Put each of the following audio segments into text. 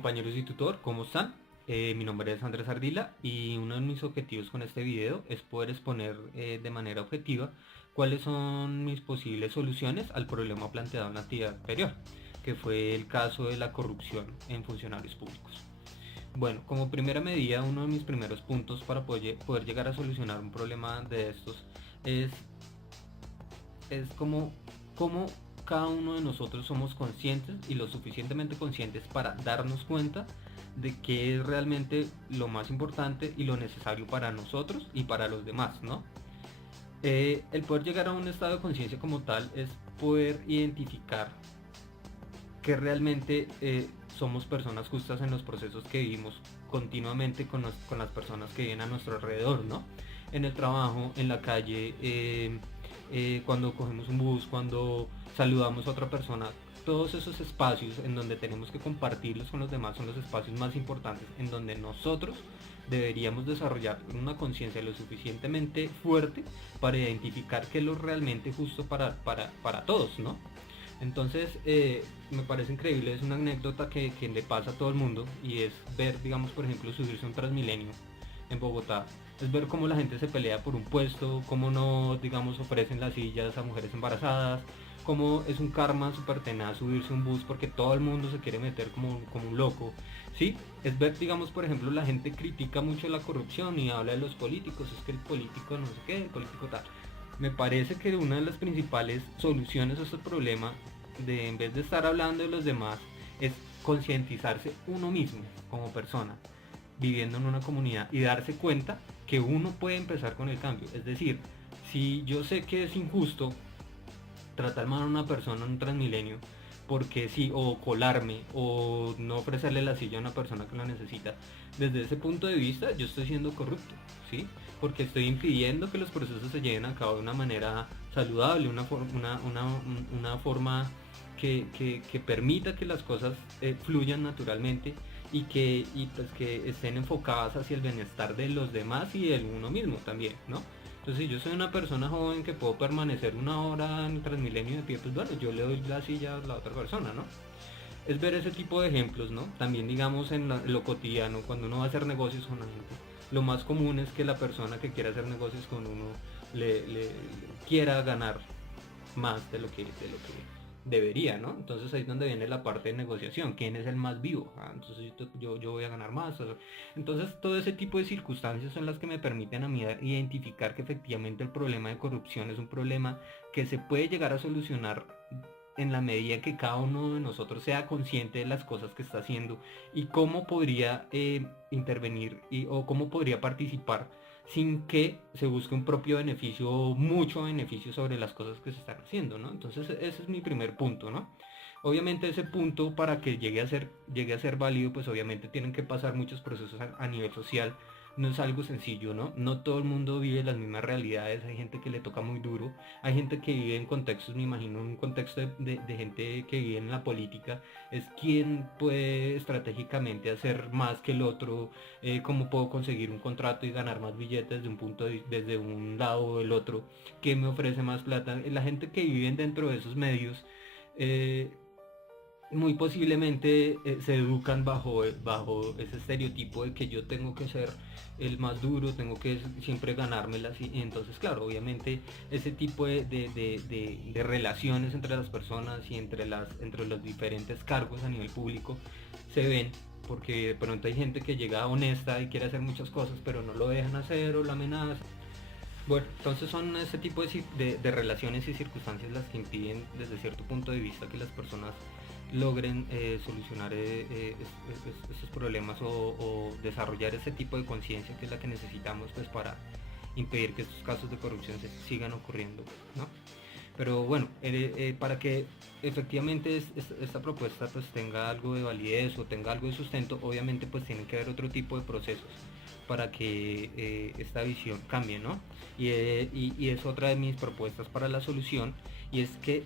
Compañeros y tutor, ¿cómo están? Mi nombre es Andrés Ardila y uno de mis objetivos con este video es poder exponer de manera objetiva cuáles son mis posibles soluciones al problema planteado en la actividad anterior, que fue el caso de la corrupción en funcionarios públicos. Bueno, como primera medida, uno de mis primeros puntos para poder llegar a solucionar un problema de estos es, es como cada uno de nosotros somos conscientes y lo suficientemente conscientes para darnos cuenta de qué es realmente lo más importante y lo necesario para nosotros y para los demás, ¿no? El poder llegar a un estado de conciencia como tal es poder identificar que realmente somos personas justas en los procesos que vivimos continuamente con las personas que viven a nuestro alrededor, ¿no? En el trabajo, en la calle, cuando cogemos un bus, cuando saludamos a otra persona, todos esos espacios en donde tenemos que compartirlos con los demás son los espacios más importantes en donde nosotros deberíamos desarrollar una conciencia lo suficientemente fuerte para identificar qué es lo realmente justo para todos, ¿no? Entonces, me parece increíble, es una anécdota que le pasa a todo el mundo y es ver, digamos, por ejemplo, subirse a un Transmilenio en Bogotá, es ver cómo la gente se pelea por un puesto, cómo no, digamos, ofrecen las sillas a mujeres embarazadas, cómo es un karma súper tenaz subirse a un bus porque todo el mundo se quiere meter como un loco, ¿sí? Es ver, digamos, por ejemplo, la gente critica mucho la corrupción y habla de los políticos, es que el político no sé qué, el político tal. Me parece que una de las principales soluciones a este problema, de en vez de estar hablando de los demás, es concientizarse uno mismo como persona, viviendo en una comunidad y darse cuenta que uno puede empezar con el cambio. Es decir, si yo sé que es injusto tratar mal a una persona en un Transmilenio, porque sí, o colarme, o no ofrecerle la silla a una persona que la necesita, desde ese punto de vista yo estoy siendo corrupto, ¿sí? Porque estoy impidiendo que los procesos se lleven a cabo de una manera saludable, una forma que permita que las cosas fluyan naturalmente y que estén enfocadas hacia el bienestar de los demás y de uno mismo también, ¿no? Entonces, si yo soy una persona joven que puedo permanecer una hora en el Transmilenio de pie, pues bueno, yo le doy la silla a la otra persona, ¿no? Es ver ese tipo de ejemplos, ¿no? También, digamos, en lo cotidiano, cuando uno va a hacer negocios con la gente, lo más común es que la persona que quiera hacer negocios con uno le quiera ganar más de lo que debería, ¿no? Entonces ahí es donde viene la parte de negociación, quién es el más vivo. Entonces yo voy a ganar más. Entonces todo ese tipo de circunstancias son las que me permiten a mí identificar que efectivamente el problema de corrupción es un problema que se puede llegar a solucionar en la medida que cada uno de nosotros sea consciente de las cosas que está haciendo y cómo podría intervenir o cómo podría participar sin que se busque un propio beneficio o mucho beneficio sobre las cosas que se están haciendo, ¿no? Entonces ese es mi primer punto, ¿no? Obviamente ese punto para que llegue a ser válido, pues obviamente tienen que pasar muchos procesos a nivel social. No es algo sencillo, ¿no? No todo el mundo vive las mismas realidades, hay gente que le toca muy duro, hay gente que vive en contextos, me imagino, un contexto de gente que vive en la política, es quien puede estratégicamente hacer más que el otro, cómo puedo conseguir un contrato y ganar más billetes desde un lado o el otro, quién me ofrece más plata. La gente que vive dentro de esos medios, eh, muy posiblemente se educan bajo ese estereotipo de que yo tengo que ser el más duro, tengo que siempre ganármelas y entonces claro, obviamente ese tipo de relaciones entre las personas y entre los diferentes cargos a nivel público se ven porque de pronto hay gente que llega honesta y quiere hacer muchas cosas pero no lo dejan hacer o la amenazan. Bueno, entonces son ese tipo de relaciones y circunstancias las que impiden desde cierto punto de vista que las personas logren solucionar estos problemas o desarrollar ese tipo de conciencia que es la que necesitamos pues para impedir que estos casos de corrupción se sigan ocurriendo, ¿no? Pero bueno, para que efectivamente esta propuesta pues tenga algo de validez o tenga algo de sustento, obviamente pues tienen que haber otro tipo de procesos para que esta visión cambie, ¿no? Y es otra de mis propuestas para la solución y es que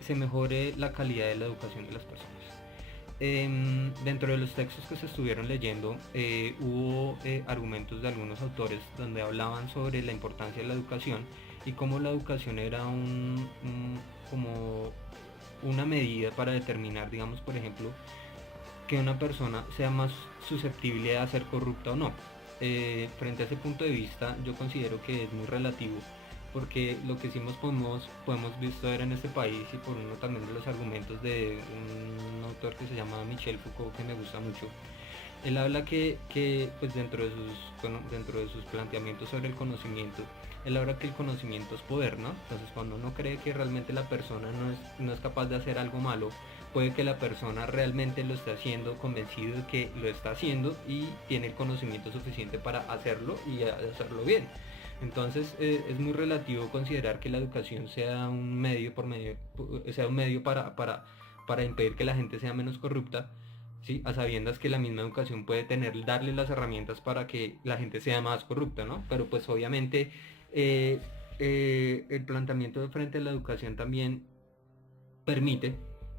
se mejore la calidad de la educación de las personas. Dentro de los textos que se estuvieron leyendo hubo argumentos de algunos autores donde hablaban sobre la importancia de la educación y cómo la educación era como una medida para determinar, digamos, por ejemplo, que una persona sea más susceptible a ser corrupta o no. Frente a ese punto de vista, yo considero que es muy relativo, porque lo que sí podemos visto ver en este país, y por uno también de los argumentos de un autor que se llama Michel Foucault, que me gusta mucho. Él habla que pues dentro de sus planteamientos sobre el conocimiento, él habla que el conocimiento es poder, ¿no? Entonces cuando uno cree que realmente la persona no es capaz de hacer algo malo, puede que la persona realmente lo esté haciendo convencido de que lo está haciendo y tiene el conocimiento suficiente para hacerlo y hacerlo bien. Entonces es muy relativo considerar que la educación sea un medio sea un medio para impedir que la gente sea menos corrupta, ¿sí? A sabiendas que la misma educación puede darle las herramientas para que la gente sea más corrupta, ¿no? Pero pues obviamente eh, el planteamiento de frente a la educación también permite,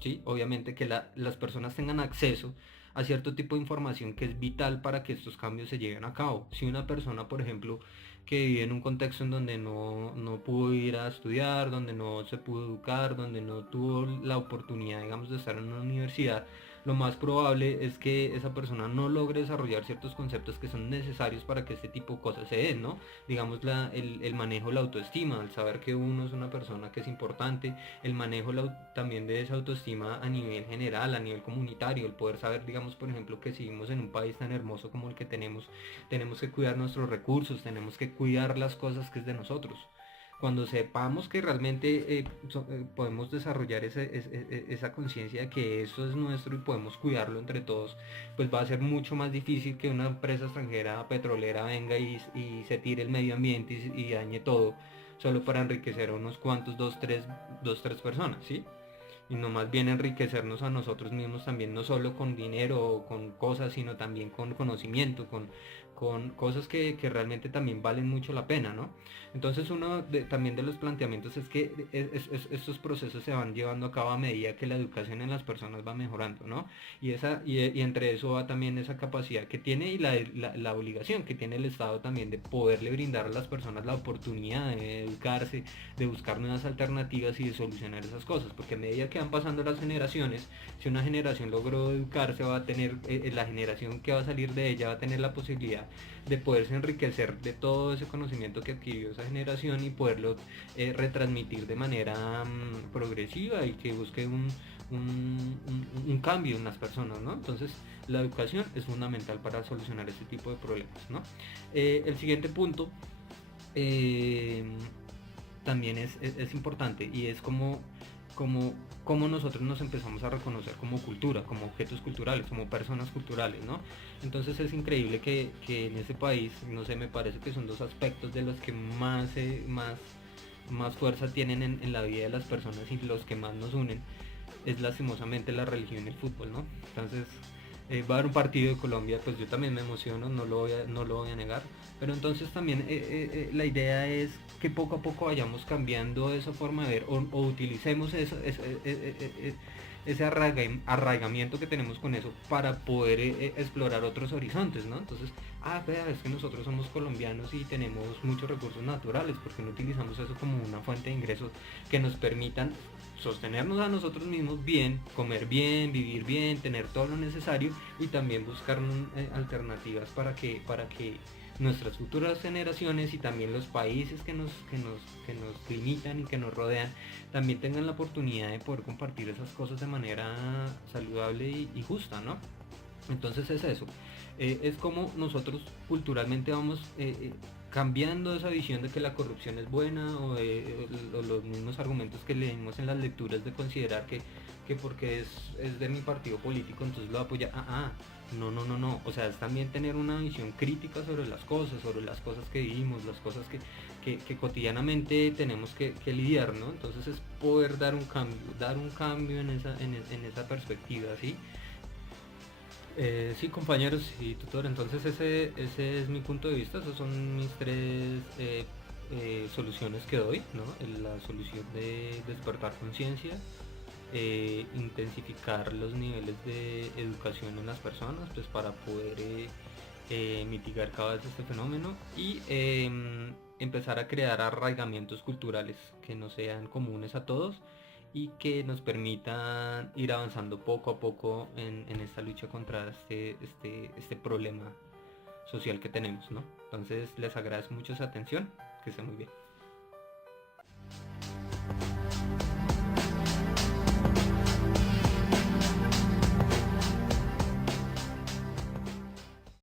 ¿sí? Obviamente que las personas tengan acceso a cierto tipo de información que es vital para que estos cambios se lleven a cabo. Si una persona, por ejemplo, que vive en un contexto en donde no pudo ir a estudiar, donde no se pudo educar, donde no tuvo la oportunidad, digamos, de estar en una universidad, lo más probable es que esa persona no logre desarrollar ciertos conceptos que son necesarios para que este tipo de cosas se den, ¿no? Digamos, el manejo de la autoestima, el saber que uno es una persona que es importante, el manejo también de esa autoestima a nivel general, a nivel comunitario, el poder saber, digamos, por ejemplo, que si vivimos en un país tan hermoso como el que tenemos que cuidar nuestros recursos, tenemos que cuidar las cosas que es de nosotros. Cuando sepamos que realmente podemos desarrollar esa conciencia de que eso es nuestro y podemos cuidarlo entre todos, pues va a ser mucho más difícil que una empresa extranjera petrolera venga y se tire el medio ambiente y dañe todo solo para enriquecer a unos cuantos, dos, tres personas, ¿sí? Y no más bien enriquecernos a nosotros mismos también, no solo con dinero o con cosas, sino también con conocimiento, con cosas que realmente también valen mucho la pena, ¿no? Entonces también de los planteamientos es que estos procesos se van llevando a cabo a medida que la educación en las personas va mejorando, ¿no? Y entre eso va también esa capacidad que tiene y la obligación que tiene el Estado también de poderle brindar a las personas la oportunidad de educarse, de buscar nuevas alternativas y de solucionar esas cosas, porque a medida que van pasando las generaciones, si una generación logró educarse, va a tener, la generación que va a salir de ella va a tener la posibilidad de poderse enriquecer de todo ese conocimiento que adquirió esa generación y poderlo retransmitir de manera progresiva y que busque un cambio en las personas, ¿no? Entonces la educación es fundamental para solucionar este tipo de problemas, ¿no? El siguiente punto eh, también es importante y es como nosotros nos empezamos a reconocer como cultura, como objetos culturales, como personas culturales, ¿no? Entonces es increíble que en ese país, no sé, me parece que son dos aspectos de los que más fuerza tienen en la vida de las personas y los que más nos unen, es lastimosamente la religión y el fútbol, ¿no? Entonces va a haber un partido de Colombia, pues yo también me emociono, no lo voy a negar, pero entonces también la idea es que poco a poco vayamos cambiando esa forma de ver o utilicemos ese arraigamiento que tenemos con eso para poder explorar otros horizontes, ¿no? Entonces, vea, es que nosotros somos colombianos y tenemos muchos recursos naturales, porque no utilizamos eso como una fuente de ingresos que nos permitan sostenernos a nosotros mismos bien, comer bien, vivir bien, tener todo lo necesario y también buscar alternativas para que nuestras futuras generaciones y también los países que nos limitan y que nos rodean también tengan la oportunidad de poder compartir esas cosas de manera saludable y justa, ¿no? Entonces es eso, es como nosotros culturalmente vamos cambiando esa visión de que la corrupción es buena o los mismos argumentos que leímos en las lecturas de considerar que porque es de mi partido político entonces lo apoya. No, o sea, es también tener una visión crítica sobre las cosas que vivimos, las cosas que cotidianamente tenemos que lidiar, ¿no? Entonces es poder dar un cambio en esa perspectiva, ¿sí? Sí, compañeros y tutor, entonces ese es mi punto de vista, esos son mis tres soluciones que doy, ¿no? La solución de despertar conciencia, intensificar los niveles de educación en las personas, pues para poder mitigar cada vez este fenómeno y empezar a crear arraigamientos culturales que no sean comunes a todos y que nos permitan ir avanzando poco a poco en esta lucha contra este problema social que tenemos, ¿no? Entonces les agradezco mucho su atención, que estén muy bien.